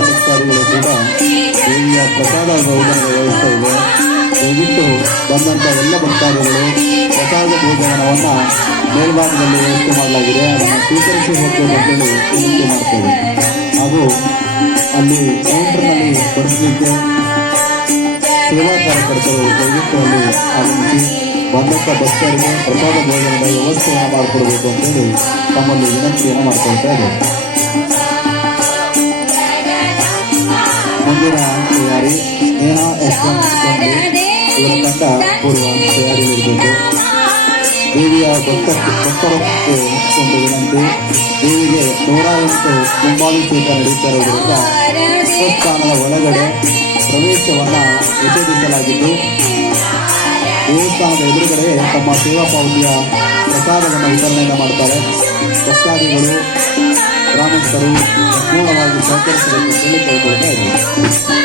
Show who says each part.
Speaker 1: ಪ್ರಸಾದ ಭೋಜನದ ವ್ಯವಸ್ಥೆ ಇದೆ ದಯವಿಟ್ಟು ಬಂದಂಥ ಎಲ್ಲ ಭಕ್ತಾದಿಗಳು ಪ್ರಸಾದ ಭೋಜನವನ್ನು ಮೇಲ್ಭಾಗದಲ್ಲಿ ವ್ಯವಸ್ಥೆ ಮಾಡಲಾಗಿದೆ ಅದನ್ನು ಸ್ವೀಕರಿಸಿ ಹೋಗಬೇಕು ಅಂತೇಳಿ ವಿನಂತಿ ಮಾಡ್ತೇವೆ ಹಾಗೂ ಅಲ್ಲಿ ಕೌಂಟರ್ನಲ್ಲಿ ಬಡಿಸಲಿಕ್ಕೆ ಸೇವಾ ಕಾರ್ಯಕರ್ತರು ದಯವಿಟ್ಟು ಅಲ್ಲಿ ಆಗಮಿಸಿ ಬಂದಂಥ ಭಕ್ತರಿಗೆ ಪ್ರಸಾದ ಭೋಜನದ ವ್ಯವಸ್ಥೆಯನ್ನು ಮಾಡಿಕೊಡ್ಬೇಕು ಅಂತೇಳಿ ತಮ್ಮಲ್ಲಿ ವಿನಂತಿಯನ್ನು ಮಾಡ್ಕೊಳ್ತಾ ಇದ್ದೇವೆ. ತಯಾರಿ ಸ್ನೇಹ ಎಸ್ ತಂಡ ಪೂರ್ವ ತಯಾರಿಯಲ್ಲಿರಬೇಕು ದೇವಿಯ ಭಕ್ತ ಭಕ್ತರಕ್ಕೆ ಒಂದು ವಿನಂತಿ ದೇವಿಗೆ ನೂರ ಎಂಟು ಕುಂಭಾಭಿಷೇಕ ನಡೀತಾ ಇರೋದ್ರಿಂದ ದೇವಸ್ಥಾನದ ಒಳಗಡೆ ಪ್ರವೇಶವನ್ನು ನಿಷೇಧಿಸಲಾಗಿದ್ದು ದೇವಸ್ಥಾನದ ಎದುರುಗಡೆ ತಮ್ಮ ಸೇವಾ ಪಾವತಿಯ ಪ್ರಸಾದವನ್ನು ವಿತರಣೆಯನ್ನು ಮಾಡ್ತಾರೆ. ಭಕ್ತಾದಿಗಳು ಗ್ರಾಮಸ್ಥರು ಸಂಪೂರ್ಣವಾಗಿ ಸಹಕರಿಸಬೇಕು ಅಂತೇಳಿ ಕೇಳ್ಕೊಳ್ತಾ